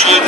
Thank you.